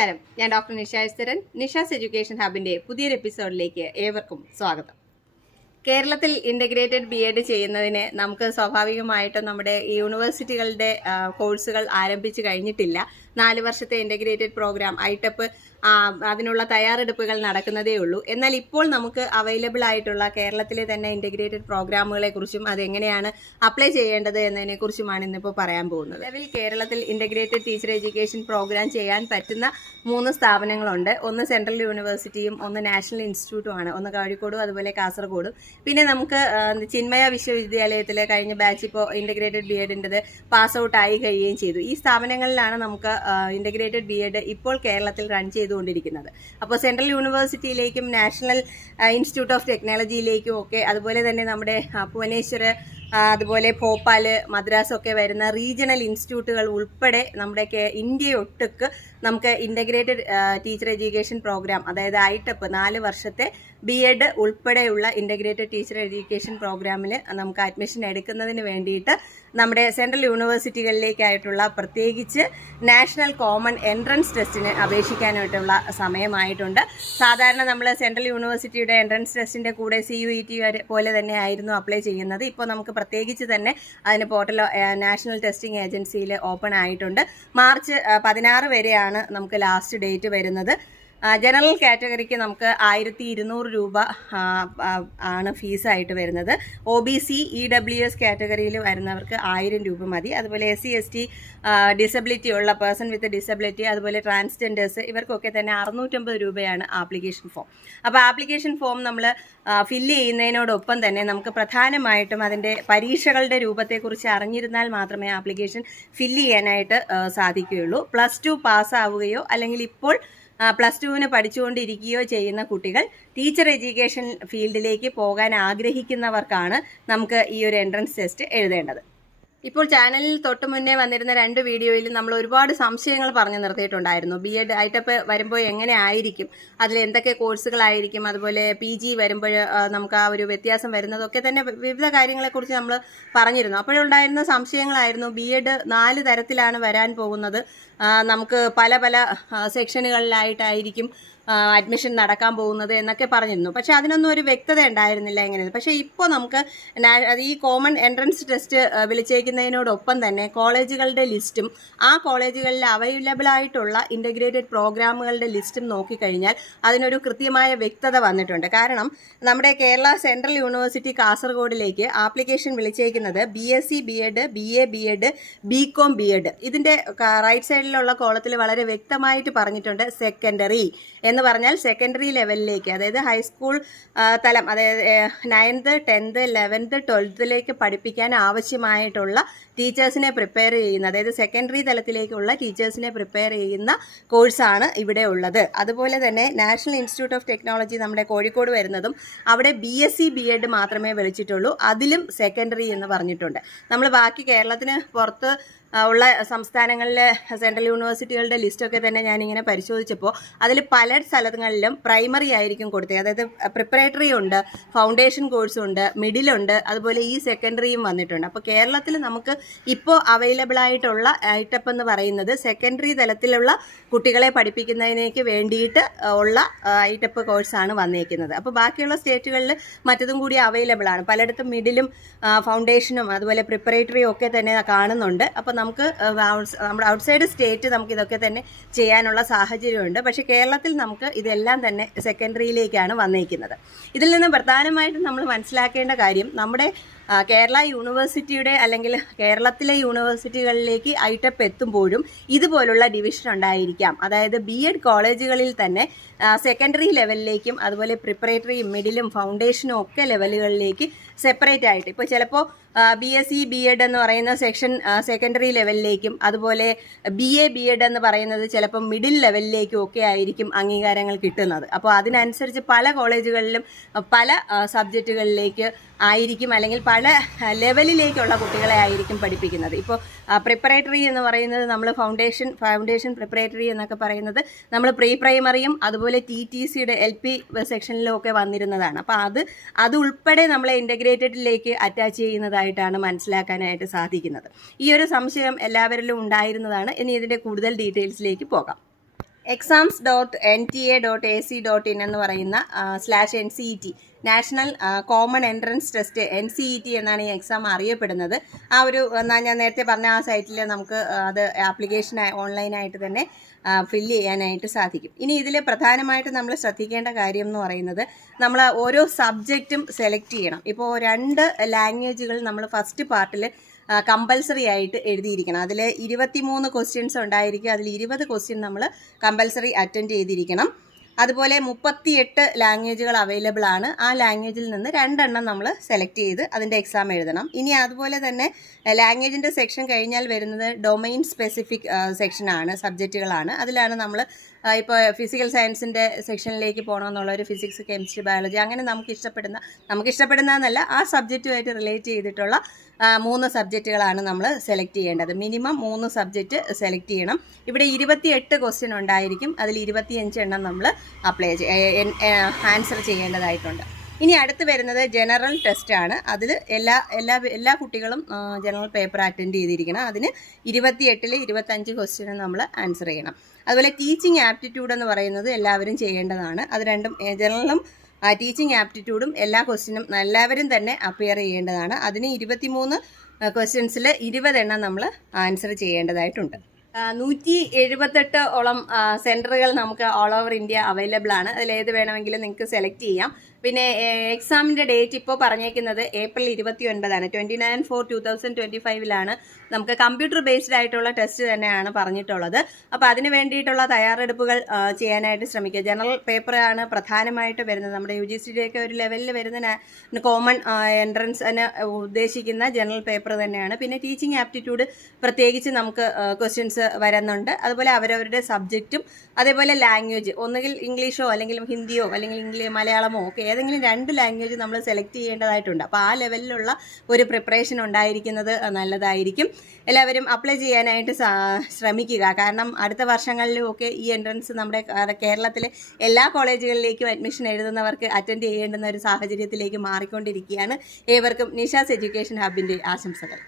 നമസ്കാരം, ഞാൻ doctor Nisha എസ്തരൻ. Nisha's education ഹബിന്റെ പുതിയൊരു എപ്പിസോഡിലേക്ക് ഏവർക്കും സ്വാഗതം. കേരളത്തിൽ ഇന്റഗ്രേറ്റഡ് BEd ചെയ്യുന്നതിന് നമുക്ക് സ്വാഭാവികമായിട്ടും നമ്മുടെ യൂണിവേഴ്സിറ്റികളുടെ കോഴ്സുകൾ ആരംഭിച്ചു കഴിഞ്ഞിട്ടില്ല. 4 വർഷത്തെ ഇന്റഗ്രേറ്റഡ് പ്രോഗ്രാം ഐടെപ്പ് അതിനുള്ള തയ്യാറെടുപ്പുകൾ നടക്കുന്നതേ ഉള്ളൂ. എന്നാൽ ഇപ്പോൾ നമുക്ക് അവൈലബിൾ ആയിട്ടുള്ള കേരളത്തിലെ തന്നെ ഇന്റഗ്രേറ്റഡ് പ്രോഗ്രാമുകളെ കുറിച്ചും അതെങ്ങനെയാണ് അപ്ലൈ ചെയ്യേണ്ടത് എന്നതിനെ കുറിച്ചുമാണ് ഇന്നിപ്പോൾ പറയാൻ പോകുന്നത്. നിലവിൽ കേരളത്തിൽ ഇന്റഗ്രേറ്റഡ് ടീച്ചർ എഡ്യൂക്കേഷൻ പ്രോഗ്രാം ചെയ്യാൻ പറ്റുന്ന 3 സ്ഥാപനങ്ങളുണ്ട്. ഒന്ന് സെൻട്രൽ യൂണിവേഴ്സിറ്റിയും, ഒന്ന് നാഷണൽ ഇൻസ്റ്റിറ്റ്യൂട്ടുമാണ്. ഒന്ന് കോഴിക്കോടും അതുപോലെ കാസർഗോഡും. പിന്നെ നമുക്ക് ചിന്മയ വിശ്വവിദ്യാലയത്തിലെ കഴിഞ്ഞ ബാച്ച് ഇപ്പോൾ ഇന്റഗ്രേറ്റഡ് BEdൻ്റെത് പാസ് ഔട്ട് ആയി കഴിയുകയും ചെയ്തു. ഈ സ്ഥാപനങ്ങളിലാണ് നമുക്ക് ഇന്റഗ്രേറ്റഡ് BEd ഇപ്പോൾ കേരളത്തിൽ റൺ ചെയ്തുകൊണ്ടിരിക്കുന്നത്. അപ്പോൾ സെൻട്രൽ യൂണിവേഴ്സിറ്റിയിലേക്കും നാഷണൽ ഇൻസ്റ്റിറ്റ്യൂട്ട് ഓഫ് ടെക്നോളജിയിലേക്കും ഒക്കെ, അതുപോലെ തന്നെ നമ്മുടെ ഭുവനേശ്വർ, അതുപോലെ ഭോപ്പാല്, മദ്രാസ് ഒക്കെ വരുന്ന റീജിയണൽ ഇൻസ്റ്റിറ്റ്യൂട്ടുകൾ ഉൾപ്പെടെ നമ്മുടെ ഇന്ത്യയൊട്ടുക്ക് നമുക്ക് ഇന്റഗ്രേറ്റഡ് ടീച്ചർ എഡ്യൂക്കേഷൻ പ്രോഗ്രാം, അതായത് ഐടെപ്പ് 4 വർഷത്തെ BEd ഉൾപ്പെടെയുള്ള ഇന്റഗ്രേറ്റഡ് ടീച്ചർ എഡ്യൂക്കേഷൻ പ്രോഗ്രാമിൽ നമുക്ക് അഡ്മിഷൻ എടുക്കുന്നതിന് വേണ്ടിയിട്ട് നമ്മുടെ സെൻട്രൽ യൂണിവേഴ്സിറ്റികളിലേക്കായിട്ടുള്ള പ്രത്യേകിച്ച് നാഷണൽ കോമൺ എൻട്രൻസ് ടെസ്റ്റിന് അപേക്ഷിക്കാനായിട്ടുള്ള സമയമായിട്ടുണ്ട്. സാധാരണ നമ്മൾ സെൻട്രൽ യൂണിവേഴ്സിറ്റിയുടെ എൻട്രൻസ് ടെസ്റ്റിൻ്റെ കൂടെ CUET പോലെ തന്നെ ആയിരുന്നു അപ്ലൈ ചെയ്യുന്നത്. ഇപ്പോൾ നമുക്ക് പ്രത്യേകിച്ച് തന്നെ അതിന് പോർട്ടൽ നാഷണൽ ടെസ്റ്റിംഗ് ഏജൻസിയിൽ ഓപ്പൺ ആയിട്ടുണ്ട്. മാർച്ച് 16 വരെയാണ് നമുക്ക് ലാസ്റ്റ് ഡേറ്റ് വരുന്നത്. ജനറൽ കാറ്റഗറിക്ക് നമുക്ക് 1200 രൂപ ആണ് ഫീസായിട്ട് വരുന്നത്. OBC EWS കാറ്റഗറിയിൽ വരുന്നവർക്ക് 1000 രൂപ മതി. അതുപോലെ SC ST ഡിസബിലിറ്റി ഉള്ള പേഴ്സൺ വിത്ത് ഡിസബിലിറ്റി, അതുപോലെ ട്രാൻസ്ജെൻഡേഴ്സ്, ഇവർക്കൊക്കെ തന്നെ 650 രൂപയാണ് ആപ്ലിക്കേഷൻ ഫോം. അപ്പോൾ ആപ്ലിക്കേഷൻ ഫോം നമ്മൾ ഫില്ല് ചെയ്യുന്നതിനോടൊപ്പം തന്നെ നമുക്ക് പ്രധാനമായിട്ടും അതിൻ്റെ പരീക്ഷകളുടെ രൂപത്തെക്കുറിച്ച് അറിഞ്ഞിരുന്നാൽ മാത്രമേ ആപ്ലിക്കേഷൻ ഫില്ല് ചെയ്യാനായിട്ട് സാധിക്കുകയുള്ളൂ. +2 പാസ്സാവുകയോ അല്ലെങ്കിൽ ഇപ്പോൾ +2 പഠിച്ചുകൊണ്ടിരിക്കുകയോ ചെയ്യുന്ന കുട്ടികൾ ടീച്ചർ എഡ്യൂക്കേഷൻ ഫീൽഡിലേക്ക് പോകാൻ ആഗ്രഹിക്കുന്നവർക്കാണ് നമുക്ക് ഈ ഒരു എൻട്രൻസ് ടെസ്റ്റ് എഴുതേണ്ടത്. ഇപ്പോൾ ചാനലിൽ തൊട്ട് മുന്നേ വന്നിരുന്ന 2 വീഡിയോയിലും നമ്മൾ ഒരുപാട് സംശയങ്ങൾ പറഞ്ഞു നിർത്തിയിട്ടുണ്ടായിരുന്നു. BEd ഐടെപ്പ് വരുമ്പോൾ എങ്ങനെ ആയിരിക്കും, അതിൽ എന്തൊക്കെ കോഴ്സുകളായിരിക്കും, അതുപോലെ PG വരുമ്പോൾ നമുക്ക് ആ ഒരു വ്യത്യാസം വരുന്നതൊക്കെ തന്നെ വിവിധ കാര്യങ്ങളെക്കുറിച്ച് നമ്മൾ പറഞ്ഞിരുന്നു. അപ്പോഴുണ്ടായിരുന്ന സംശയങ്ങളായിരുന്നു BEd 4 തരത്തിലാണ് വരാൻ പോകുന്നത്, നമുക്ക് പല പല സെക്ഷനുകളിലായിട്ടായിരിക്കും അഡ്മിഷൻ നടക്കാൻ പോകുന്നത് എന്നൊക്കെ പറഞ്ഞിരുന്നു. പക്ഷേ അതിനൊന്നും ഒരു വ്യക്തത ഉണ്ടായിരുന്നില്ല എങ്ങനെയാണ്. പക്ഷേ ഇപ്പോൾ നമുക്ക് ഈ കോമൺ എൻട്രൻസ് ടെസ്റ്റ് വിളിച്ചേക്കുന്നതിനോടൊപ്പം തന്നെ കോളേജുകളുടെ ലിസ്റ്റും ആ കോളേജുകളിൽ അവൈലബിൾ ആയിട്ടുള്ള ഇൻ്റഗ്രേറ്റഡ് പ്രോഗ്രാമുകളുടെ ലിസ്റ്റും നോക്കിക്കഴിഞ്ഞാൽ അതിനൊരു കൃത്യമായ വ്യക്തത വന്നിട്ടുണ്ട്. കാരണം നമ്മുടെ കേരള സെൻട്രൽ യൂണിവേഴ്സിറ്റി കാസർഗോഡിലേക്ക് ആപ്ലിക്കേഷൻ വിളിച്ചേക്കുന്നത് BSc BEd, BA BEd, BCom BEd. ഇതിൻ്റെ റൈറ്റ് സൈഡിലുള്ള കോളത്തിൽ വളരെ വ്യക്തമായിട്ട് പറഞ്ഞിട്ടുണ്ട് സെക്കൻഡറി എന്ന് പറഞ്ഞാൽ സെക്കൻഡറി ലെവലിലേക്ക്, അതായത് ഹൈസ്കൂൾ തലം, അതായത് 9th 10th 11th 12th പഠിപ്പിക്കാൻ ആവശ്യമായിട്ടുള്ള ടീച്ചേഴ്സിനെ പ്രിപ്പയർ ചെയ്യുന്ന, അതായത് സെക്കൻഡറി തലത്തിലേക്കുള്ള ടീച്ചേഴ്സിനെ പ്രിപ്പയർ ചെയ്യുന്ന കോഴ്സാണ് ഇവിടെ ഉള്ളത്. അതുപോലെ തന്നെ നാഷണൽ ഇൻസ്റ്റിറ്റ്യൂട്ട് ഓഫ് ടെക്നോളജി നമ്മുടെ കോഴിക്കോട് വരുന്നതും അവിടെ BSc BEd മാത്രമേ വിളിച്ചിട്ടുള്ളൂ, അതിലും സെക്കൻഡറി എന്ന് പറഞ്ഞിട്ടുണ്ട്. നമ്മൾ ബാക്കി കേരളത്തിന് പുറത്ത് ഉള്ള സംസ്ഥാനങ്ങളിലെ സെൻട്രൽ യൂണിവേഴ്സിറ്റികളുടെ ലിസ്റ്റൊക്കെ തന്നെ ഞാനിങ്ങനെ പരിശോധിച്ചപ്പോൾ അതിൽ പല സ്ഥലങ്ങളിലും പ്രൈമറി ആയിരിക്കും കൊടുത്തത്. അതായത് പ്രിപ്പറേറ്ററി ഉണ്ട്, ഫൗണ്ടേഷൻ കോഴ്സും ഉണ്ട്, മിഡിലുണ്ട്, അതുപോലെ ഈ സെക്കൻഡറിയും വന്നിട്ടുണ്ട്. അപ്പോൾ കേരളത്തിൽ നമുക്ക് ഇപ്പോൾ അവൈലബിൾ ആയിട്ടുള്ള ഐടെപ്പ് എന്ന് പറയുന്നത് സെക്കൻഡറി തലത്തിലുള്ള കുട്ടികളെ പഠിപ്പിക്കുന്നതിനേക്ക് വേണ്ടിയിട്ട് ഉള്ള ഐടെപ്പ് കോഴ്സാണ് വന്നേക്കുന്നത്. അപ്പോൾ ബാക്കിയുള്ള സ്റ്റേറ്റുകളിൽ മറ്റതും കൂടി അവൈലബിൾ ആണ്. പലയിടത്തും മിഡിലും ഫൗണ്ടേഷനും അതുപോലെ പ്രിപ്പറേറ്ററിയും ഒക്കെ തന്നെ കാണുന്നുണ്ട്. അപ്പോൾ നമുക്ക് നമ്മുടെ ഔട്ട്സൈഡ് സ്റ്റേറ്റ് നമുക്ക് ഇതൊക്കെ തന്നെ ചെയ്യാനുള്ള സാഹചര്യമുണ്ട്. പക്ഷേ കേരളത്തിൽ നമുക്ക് ഇതെല്ലാം തന്നെ സെക്കൻഡറിയിലേക്കാണ് വന്നേക്കുന്നത്. ഇതിൽ നിന്ന് പ്രധാനമായിട്ടും നമ്മൾ മനസ്സിലാക്കേണ്ട കാര്യം, നമ്മുടെ കേരള യൂണിവേഴ്സിറ്റിയുടെ അല്ലെങ്കിൽ കേരളത്തിലെ യൂണിവേഴ്സിറ്റികളിലേക്ക് ഐടെപ്പ് എത്തുമ്പോഴും ഇതുപോലുള്ള ഡിവിഷൻ ഉണ്ടായിരിക്കാം. അതായത് BEd കോളേജുകളിൽ തന്നെ സെക്കൻഡറി ലെവലിലേക്കും അതുപോലെ പ്രിപ്പറേറ്ററിയും മിഡിലും ഫൗണ്ടേഷനും ഒക്കെ ലെവലുകളിലേക്ക് സെപ്പറേറ്റ് ആയിട്ട്, ഇപ്പോൾ ചിലപ്പോൾ BSc BEd എന്ന് പറയുന്ന സെക്ഷൻ സെക്കൻഡറി ലെവലിലേക്കും അതുപോലെ BA BEd എന്ന് പറയുന്നത് ചിലപ്പോൾ മിഡിൽ ലെവലിലേക്കും ഒക്കെ ആയിരിക്കും അംഗീകാരങ്ങൾ കിട്ടുന്നത്. അപ്പോൾ അതിനനുസരിച്ച് പല കോളേജുകളിലും പല സബ്ജക്റ്റുകളിലേക്ക് ആയിരിക്കും അല്ലെങ്കിൽ പല ലെവലിലേക്കുള്ള കുട്ടികളെ ആയിരിക്കും പഠിപ്പിക്കുന്നത്. ഇപ്പോൾ പ്രിപ്പറേറ്ററി എന്ന് പറയുന്നത് നമ്മൾ ഫൗണ്ടേഷൻ പ്രിപ്പറേറ്ററി എന്നൊക്കെ പറയുന്നത് നമ്മൾ പ്രീ പ്രൈമറിയും അതുപോലെ TTCയുടെ LP സെക്ഷനിലും ഒക്കെ വന്നിരുന്നതാണ്. അപ്പോൾ അത് ഉൾപ്പെടെ നമ്മളെ ഇൻ്റഗ്രേറ്റഡിലേക്ക് അറ്റാച്ച് ചെയ്യുന്നതായിട്ടാണ് മനസ്സിലാക്കാനായിട്ട് സാധിക്കുന്നത്. ഈ ഒരു സംശയം എല്ലാവരിലും ഉണ്ടായിരുന്നതാണ്. ഇനി ഇതിൻ്റെ കൂടുതൽ ഡീറ്റെയിൽസിലേക്ക് പോകാം. exams.nta.ac.in എന്ന് പറയുന്ന /NCET national common entrance test NCET എന്നാണ് ഈ എക്സാം അറിയപ്പെടുന്നത്. ആ ഒരു ഞാൻ നേരത്തെ പറഞ്ഞ ആ സൈറ്റിൽ നമുക്ക് അത് ആപ്ലിക്കേഷൻ ഓൺലൈനായിട്ട് തന്നെ ഫില്ല് ചെയ്യാനായിട്ട് സാധിക്കും. ഇനി ഇതിൽ പ്രധാനമായിട്ട് നമ്മൾ ശ്രദ്ധിക്കേണ്ട കാര്യം എന്ന് പറയുന്നത് നമ്മൾ ഓരോ സബ്ജക്റ്റും സെലക്ട് ചെയ്യണം. ഇപ്പോൾ 2 ലാംഗ്വേജുകൾ നമ്മൾ ഫസ്റ്റ് പാർട്ടിൽ കമ്പൽസറി ആയിട്ട് എഴുതിയിരിക്കണം. അതിൽ 23 ക്വസ്റ്റ്യൻസ് ഉണ്ടായിരിക്കും. അതിൽ 20 ക്വസ്റ്റ്യൻ നമ്മൾ കമ്പൽസറി അറ്റൻഡ് ചെയ്തിരിക്കണം. അതുപോലെ 38 ലാംഗ്വേജുകൾ അവൈലബിൾ ആണ്. ആ ലാംഗ്വേജിൽ നിന്ന് 2 എണ്ണം നമ്മൾ സെലക്ട് ചെയ്ത് അതിൻ്റെ എക്സാം എഴുതണം. ഇനി അതുപോലെ തന്നെ ലാംഗ്വേജിൻ്റെ സെക്ഷൻ കഴിഞ്ഞാൽ വരുന്നത് ഡൊമൈൻ സ്പെസിഫിക് സെക്ഷനാണ്, സബ്ജക്റ്റുകളാണ്. അതിലാണ് നമ്മൾ ഇപ്പോൾ ഫിസിക്കൽ സയൻസിൻ്റെ സെക്ഷനിലേക്ക് പോകണമെന്നുള്ളൊരു ഫിസിക്സ്, കെമിസ്ട്രി, ബയോളജി അങ്ങനെ നമുക്ക് ഇഷ്ടപ്പെടുന്നതെന്നല്ല ആ സബ്ജക്റ്റുമായിട്ട് റിലേറ്റ് ചെയ്തിട്ടുള്ള 3 സബ്ജക്റ്റുകളാണ് നമ്മൾ സെലക്ട് ചെയ്യേണ്ടത്. മിനിമം 3 സബ്ജക്റ്റ് സെലക്ട് ചെയ്യണം. ഇവിടെ 28 ക്വസ്റ്റ്യൻ ഉണ്ടായിരിക്കും. അതിൽ 25 എണ്ണം നമ്മൾ ആൻസർ ചെയ്യേണ്ടതായിട്ടുണ്ട്. ഇനി അടുത്ത് വരുന്നത് ജനറൽ ടെസ്റ്റ് ആണ്. അതിൽ എല്ലാ കുട്ടികളും ജനറൽ പേപ്പർ അറ്റൻഡ് ചെയ്തിരിക്കണം. അതിന് 28ൽ 25 ക്വസ്റ്റ്യൻ നമ്മൾ ആൻസർ ചെയ്യണം. അതുപോലെ ടീച്ചിങ് ആപ്റ്റിറ്റ്യൂഡ് എന്ന് പറയുന്നത് എല്ലാവരും ചെയ്യേണ്ടതാണ്. അത് രണ്ടും ജനറലും ടീച്ചിങ് ആപ്റ്റിറ്റ്യൂഡും എല്ലാ ക്വസ്റ്റ്യനും എല്ലാവരും തന്നെ അപ്പിയർ ചെയ്യേണ്ടതാണ്. അതിന് 23 ക്വസ്റ്റ്യൻസിൽ 20 എണ്ണം നമ്മൾ ആൻസർ ചെയ്യേണ്ടതായിട്ടുണ്ട്. 178 സെൻറ്ററുകൾ നമുക്ക് ഓൾ ഓവർ ഇന്ത്യ അവൈലബിൾ ആണ്. അതിലേത് വേണമെങ്കിലും നിങ്ങൾക്ക് സെലക്ട് ചെയ്യാം. പിന്നെ എക്സാമിൻ്റെ ഡേറ്റ് ഇപ്പോൾ പറഞ്ഞേക്കുന്നത് ഏപ്രിൽ 29 29/4/2025 നമുക്ക് കമ്പ്യൂട്ടർ ബേസ്ഡ് ആയിട്ടുള്ള ടെസ്റ്റ് തന്നെയാണ് പറഞ്ഞിട്ടുള്ളത്. അപ്പോൾ അതിന് വേണ്ടിയിട്ടുള്ള തയ്യാറെടുപ്പുകൾ ചെയ്യാനായിട്ട് ശ്രമിക്കുക. ജനറൽ പേപ്പറാണ് പ്രധാനമായിട്ട് വരുന്നത്. നമ്മുടെ UGCയുടെയൊക്കെ ഒരു ലെവലിൽ വരുന്ന കോമൺ എൻട്രൻസിന് ഉദ്ദേശിക്കുന്ന ജനറൽ പേപ്പർ തന്നെയാണ്. പിന്നെ ടീച്ചിങ് ആപ്റ്റിറ്റ്യൂഡ് പ്രത്യേകിച്ച് നമുക്ക് ക്വസ്റ്റ്യൻസ് വരുന്നുണ്ട്. അതുപോലെ അവരവരുടെ സബ്ജക്റ്റും അതേപോലെ ലാംഗ്വേജ് ഒന്നുകിൽ ഇംഗ്ലീഷോ അല്ലെങ്കിൽ ഹിന്ദിയോ അല്ലെങ്കിൽ മലയാളമോ ഒക്കെ ഏതെങ്കിലും 2 ലാംഗ്വേജ് നമ്മൾ സെലക്ട് ചെയ്യേണ്ടതായിട്ടുണ്ട്. അപ്പോൾ ആ ലെവലിലുള്ള ഒരു പ്രിപ്പറേഷൻ ഉണ്ടായിരിക്കുന്നത് നല്ലതായിരിക്കും. എല്ലാവരും അപ്ലൈ ചെയ്യാനായിട്ട് ശ്രമിക്കുക. കാരണം അടുത്ത വർഷങ്ങളിലും ഒക്കെ ഈ എൻട്രൻസ് നമ്മുടെ കേരളത്തിലെ എല്ലാ കോളേജുകളിലേക്കും അഡ്മിഷൻ എഴുതുന്നവർക്ക് അറ്റൻഡ് ചെയ്യേണ്ടുന്ന ഒരു സാഹചര്യത്തിലേക്ക് മാറിക്കൊണ്ടിരിക്കുകയാണ്. ഏവർക്കും നിഷാസ് എഡ്യൂക്കേഷൻ ഹബിൻ്റെ ആശംസകൾ.